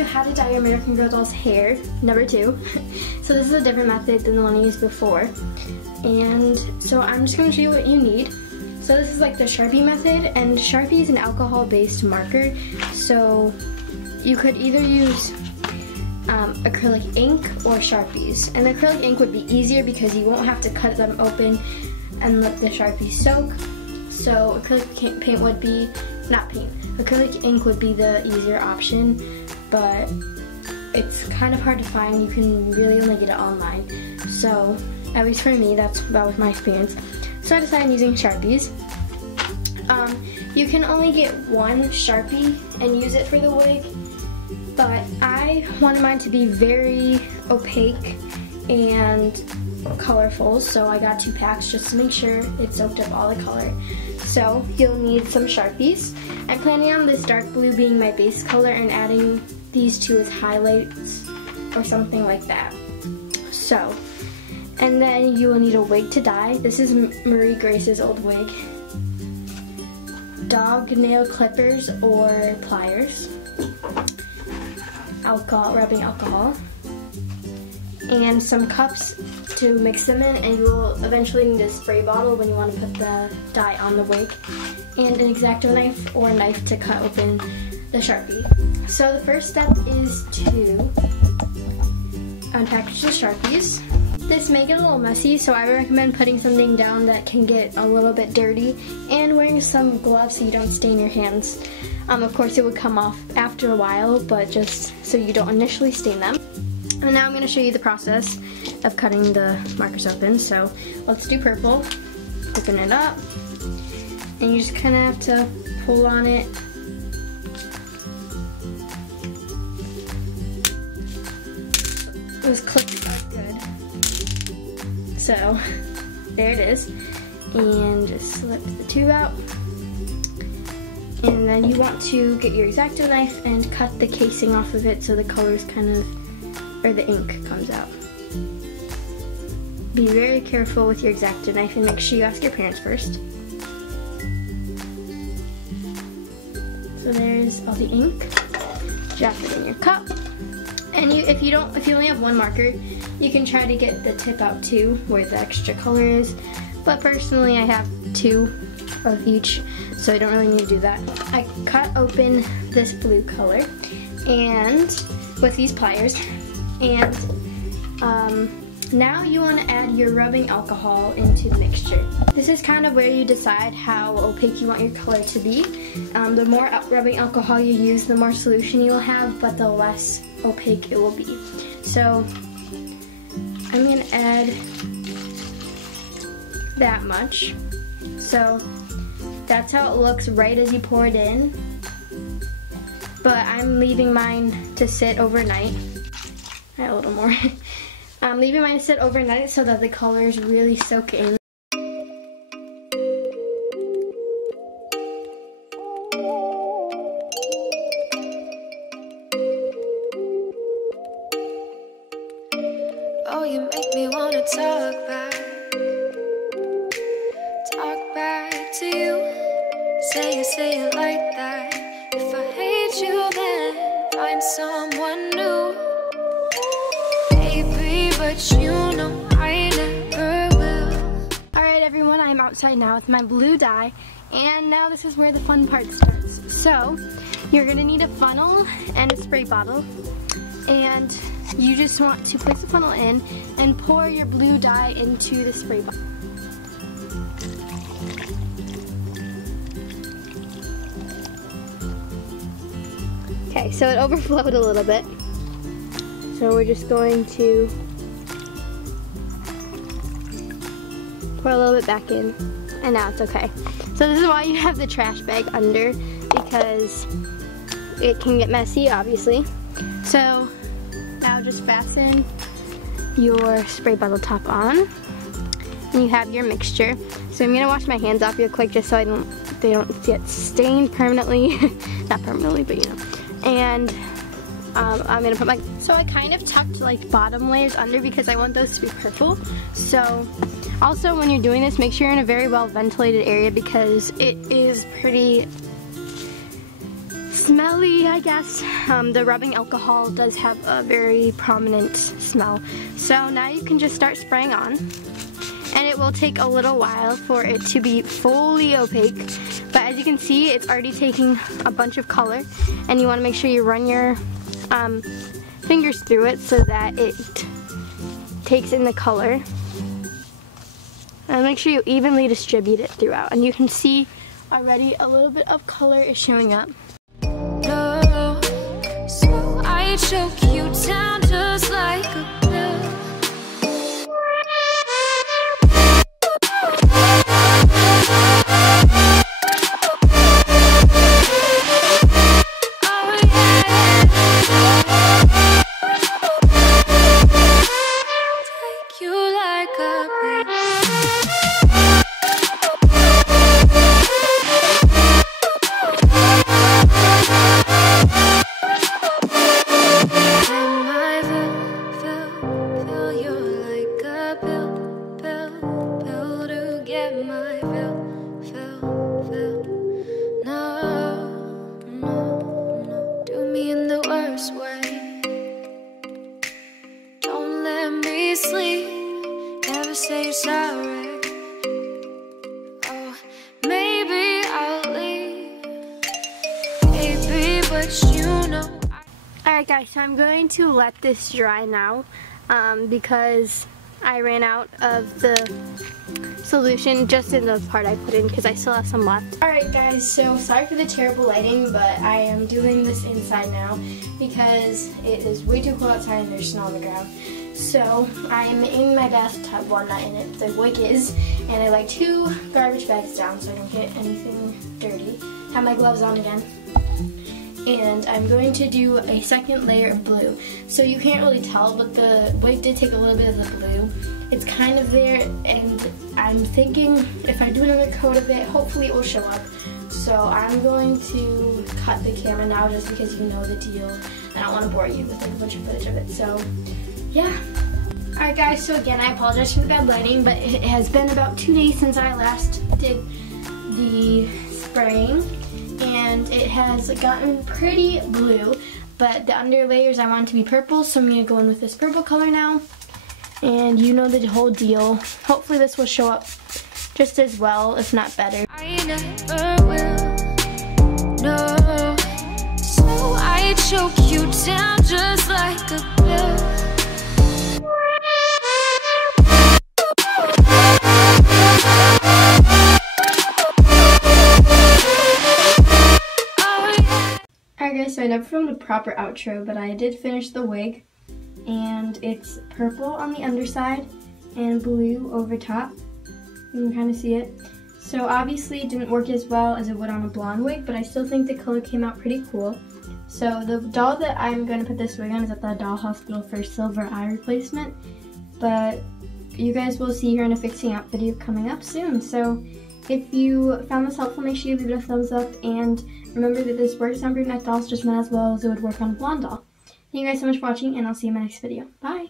you how to dye your American Girl doll's hair, number 2. So this is a different method than the one I used before. And so I'm just going to show you what you need. So this is like the Sharpie method, and Sharpie is an alcohol-based marker. So you could either use acrylic ink or Sharpies. And acrylic ink would be easier because you won't have to cut them open and let the Sharpie soak. So acrylic paint would be, not paint, acrylic ink would be the easier option, but it's kind of hard to find. You can really only get it online. So at least for me, that was my experience. So I decided on using Sharpies. You can only get one Sharpie and use it for the wig, but I wanted mine to be very opaque and colorful, so I got 2 packs just to make sure it soaked up all the color. So you'll need some Sharpies. I'm planning on this dark blue being my base color and adding these 2 as highlights or something like that. So, and then you will need a wig to dye. This is Marie Grace's old wig. Dog nail clippers or pliers. Alcohol, rubbing alcohol. And some cups to mix them in, and you will eventually need a spray bottle when you want to put the dye on the wig. And an X-Acto knife or a knife to cut open the Sharpie. So the first step is to unpackage the Sharpies. This may get a little messy, so I recommend putting something down that can get a little bit dirty and wearing some gloves so you don't stain your hands. Of course it would come off after a while, but just so you don't initially stain them. And now I'm going to show you the process of cutting the markers open. So let's do purple. Open it up, and you just kind of have to pull on it. It was clipped quite good. So there it is, and just slip the tube out. And then you want to get your X-Acto knife and cut the casing off of it so the colors kind of, or the ink comes out. Be very careful with your X-Acto knife and make sure you ask your parents first. So there's all the ink. Drop it in your cup. And if you only have one marker, you can try to get the tip out too, where the extra color is. But personally, I have 2 of each, so I don't really need to do that. I cut open this blue color and with these pliers, and now you want to add your rubbing alcohol into the mixture. This is kind of where you decide how opaque you want your color to be. The more rubbing alcohol you use, the more solution you will have, but the less opaque it will be. So I'm going to add that much. So that's how it looks right as you pour it in. But I'm leaving mine to sit overnight. I have a little more. I'm leaving mine to sit overnight so that the colors really soak in. Oh, you make me wanna talk back to you. Say it like that. If I hate you, then find someone new. Baby, but you know I never will. Alright everyone, I'm outside now with my blue dye, and now this is where the fun part starts. So, you're gonna need a funnel and a spray bottle, and you just want to place the funnel in and pour your blue dye into the spray bottle. Okay, so it overflowed a little bit. So we're just going to pour a little bit back in, and now it's okay. So this is why you have the trash bag under, because it can get messy, obviously. So now just fasten your spray bottle top on, and you have your mixture. So I'm gonna wash my hands off real quick just so they don't get stained permanently. Not permanently, but you know. And I'm gonna put so I kind of tucked like bottom layers under because I want those to be purple. So also when you're doing this, make sure you're in a very well ventilated area because it is pretty smelly, I guess. The rubbing alcohol does have a very prominent smell. So now you can just start spraying on. And it will take a little while for it to be fully opaque. But as you can see, it's already taking a bunch of color. And you want to make sure you run your fingers through it so that it takes in the color. And make sure you evenly distribute it throughout. And you can see already a little bit of color is showing up. No, so I choke you down just like a pill. Say sorry. Oh, maybe I'll leave, baby, but you know. Alright guys, so I'm going to let this dry now because I ran out of the solution just in the part I put in because I still have some left. Alright guys, so sorry for the terrible lighting, but I am doing this inside now because it is way too cold outside and there's snow on the ground. So I'm in my bathtub, well, not in it, the wig is, and I like 2 garbage bags down so I don't get anything dirty. Have my gloves on again. And I'm going to do a second layer of blue. So you can't really tell, but the wig did take a little bit of the blue. It's kind of there, and I'm thinking if I do another coat of it, hopefully it will show up. So I'm going to cut the camera now just because you know the deal. I don't want to bore you with like a bunch of footage of it, so yeah. Alright guys, so again, I apologize for the bad lighting, but it has been about 2 days since I last did the spraying, and it has gotten pretty blue, but the under layers I want to be purple, so I'm going to go in with this purple color now, and you know the whole deal. Hopefully this will show up just as well, if not better. I never will, no, so I choke you down just like a pill. Alright guys, so I never filmed a proper outro, but I did finish the wig, and it's purple on the underside and blue over top. You can kind of see it. So obviously it didn't work as well as it would on a blonde wig, but I still think the color came out pretty cool. So the doll that I'm going to put this wig on is at the doll hospital for silver eye replacement, but you guys will see her in a fixing up video coming up soon. So if you found this helpful, make sure you leave it a thumbs up, and remember that this works on brunette dolls just not as well as it would work on a blonde doll. Thank you guys so much for watching, and I'll see you in my next video. Bye!